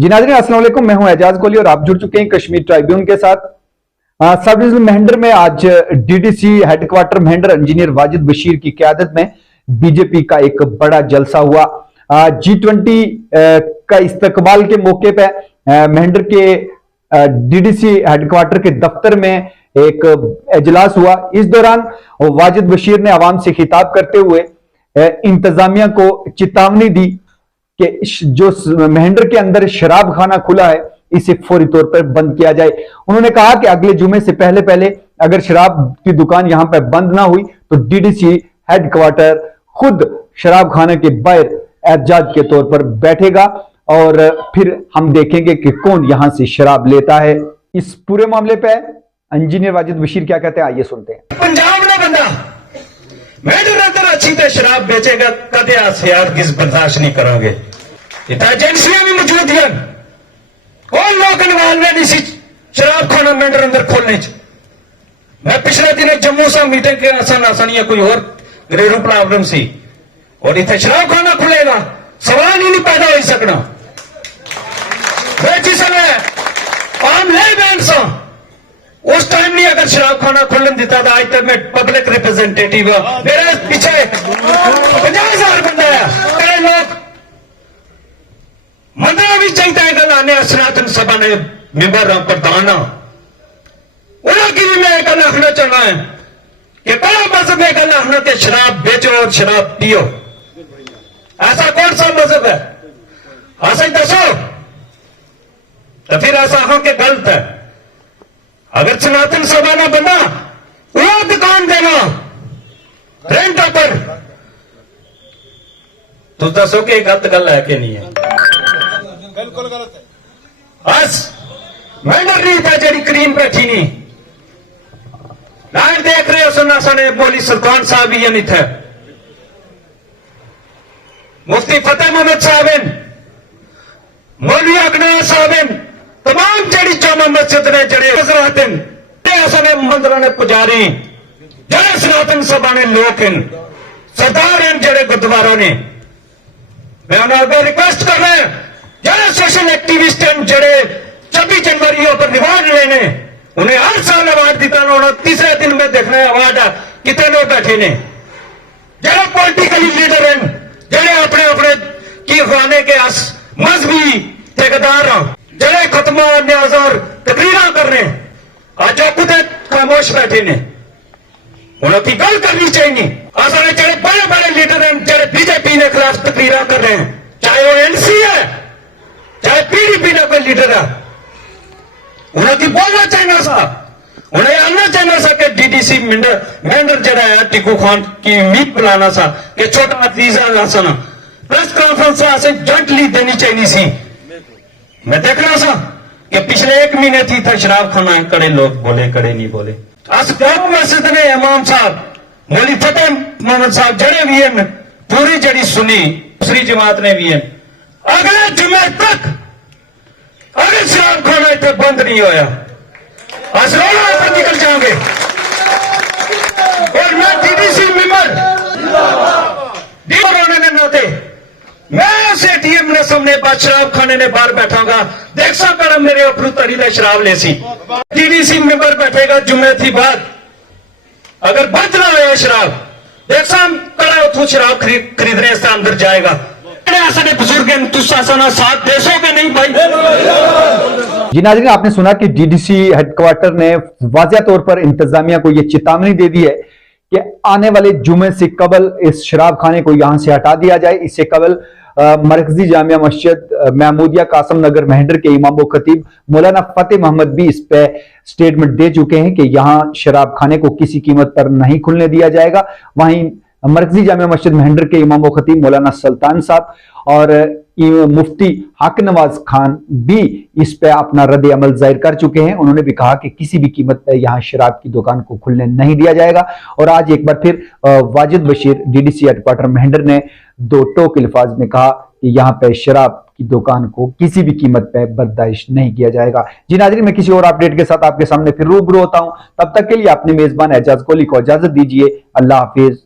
जी नाज़रीन अस्सलाम वालेकुम, मैं हूं एजाज कोहली और आप जुड़ चुके हैं कश्मीर ट्राइब्यून के साथ। सब डिवीजन मेहंडर में आज DDC headquarter Mendhar engineer Wajid Bashir की क़यादत में बीजेपी का एक बड़ा जलसा हुआ। G20 का इस्तकबाल के मौके पर मेहंडर के डीडीसी हेडक्वार्टर के दफ्तर में एक इजलास हुआ। इस दौरान वाजिद बशीर ने आवाम से खिताब करते हुए इंतजामिया को चेतावनी दी कि जो मेहंडर के अंदर शराब खाना खुला है इसे फौरी तौर पर बंद किया जाए। उन्होंने कहा कि अगले जुमे से पहले पहले अगर शराब की दुकान यहां पर बंद ना हुई तो डीडीसी हेडक्वार्टर खुद शराब खाने के बाहर एहतजाज के तौर पर बैठेगा और फिर हम देखेंगे कि कौन यहां से शराब लेता है। इस पूरे मामले पर इंजीनियर वाजिद बशीर क्या कहते हैं, आइए सुनते हैं। पंजाब ना बंदा मेहंडर अंदर अच्छी तो शराब बेचेगा कदे यार किस बर्दाश्त नहीं करोगे। एजेंसियां भी मौजूद हैं और लोग इन्वॉल्व नहीं सी शराब खाना मेहंडर अंदर खोलने च। मैं पिछले दिन जम्मू से मीटिंग के आसानी या कोई और घरेलू प्रॉब्लम सी और इतने शराब खाना खुलेगा सवाल ही नहीं पैदा हो सकना। जिसने आम ले बैन सा उस टाइम नहीं अगर शराब खाना खुलन दिता था, आज तक मैं पब्लिक रिप्रेजेंटेटिव मेरे पीछे 50,000 बंदा है। मेरे लोग मंदिर भी चाहिए गल आने सनातन सभा ने मेंबर प्रधान उन्होंने भी मैं गल आखना चाहना है कि कड़ा मजहब है गल आखना कि शराब बेचो और शराब पियो। ऐसा कौन सा मजहब है? ऐसा ही दसो तो फिर ऐसा हो कि गलत है। अगर सनातन सभा ना बना वो दुकान देना रेंट पर तो दसो कि गलत गल है कि नहीं है? बिल्कुल गलत है। बस मेहंडर नहीं था जड़ी करीम बैठी नहीं लाइन देख रहे हो सुना सने मौली सुल्तान साहब भी नहीं थे, मुफ्ती फतेह मोहम्मद साहब मौलवी अगना साहब तमाम जड़ी जामा मस्जिद ने जड़े हजरात ने मंदिर ने पुजारी जड़े सनातन सभा ने लोग सरदार जड़े गुरुद्वारों ने मैं उन्होंने रिक्वेस्ट कर रहे हैं जड़े सोशल एक्टिविस्ट जड़े 26 जनवरी पर रिवार्ड लेने उन्हें हर साल अवार्ड दिता उन्होंने तीसरे दिन में देखना अवार्ड कितने लोग बैठे ने जड़े पॉलिटिकली लीडर हैं जड़े अपने अपने की खाने के मजहबी ठेकेदार जड़े खत्मा न्याज और तकरीरा कर रहे हैं आज खुद खामोश बैठे ने उनकी गल करनी चाहिए। आसाने जड़े बड़े बड़े लीडर हैं जड़े बीजेपी के खिलाफ तकरीरा कर रहे हैं चाहे वो एनसी है चाहे पीडीपी का कोई लीडर है उनकी बोलना चाहिए सा उन्हें आना चाहिए सा कि डीडीसी मेहंडर जरा है टिकू खान की मीट बुलाना सा कि छोटा तीजा लाना प्रेस कॉन्फ्रेंस जॉइंटली देनी चाहिए सी। मैं देखना सा कि पिछले 1 महीने थी था शराब खाना कड़े लोग बोले कड़े नहीं बोले। आज गांव मस्जिद ने इमाम साहब मौली फतेह मोहम्मद साहब जड़े भी हैं पूरी जड़ी सुनी दूसरी जमात ने भी हैं अगले जुमे तक अगर शराब खाना इतने बंद नहीं होया आज रोड पर निकल जाओगे। और मैं डीडीसी मेंबर होने के नाते मैं उस एटीएम ने सामने बाद शराब खाने ने बाहर बैठाऊंगा देख सा कर मेरे ऊपर तरी ले शराब ले सी डीडीसी मेंबर बैठेगा जुम्मे थी बाद अगर बंद ना हो शराब देख सा करा उठो शराब खरीदने से अंदर जाएगा। बुजुर्ग साथ देशों के नहीं भाई। जी नाज़रीन आपने सुना कि डीडीसी हेडक्वार्टर ने वाज़िया तौर पर इंतजामिया को यह चेतावनी दे दी है कि आने वाले जुमे से कबल इस शराब खाने को यहां से हटा दिया जाए। इससे कबल मरकजी जामिया मस्जिद महमूदिया कासम नगर मेहंडर के इमाम व खतीब मौलाना फतेह मोहम्मद भी इस पे स्टेटमेंट दे चुके हैं कि यहां शराब खाने को किसी कीमत पर नहीं खुलने दिया जाएगा। वहीं मरकजी जामिया मस्जिद मेहंडर के इमाम व खतीब मौलाना सुल्तान साहब और मुफ्ती हक नवाज खान भी इस पे अपना रद्द अमल जाहिर कर चुके हैं। उन्होंने भी कहा कि किसी भी कीमत पर यहां शराब की दुकान को खुलने नहीं दिया जाएगा। और आज एक बार फिर वाजिद बशीर डीडीसी हेडक्वार्टर मेहंडर ने 2 टोक अल्फाज में कहा कि यहां पे शराब की दुकान को किसी भी कीमत पर बर्दाश्त नहीं किया जाएगा। जी नाज़रीन मैं किसी और अपडेट के साथ आपके सामने फिर रूबरू होता हूं, तब तक के लिए अपने मेजबान एजाज कोहली को इजाजत दीजिए। अल्लाह हाफिज।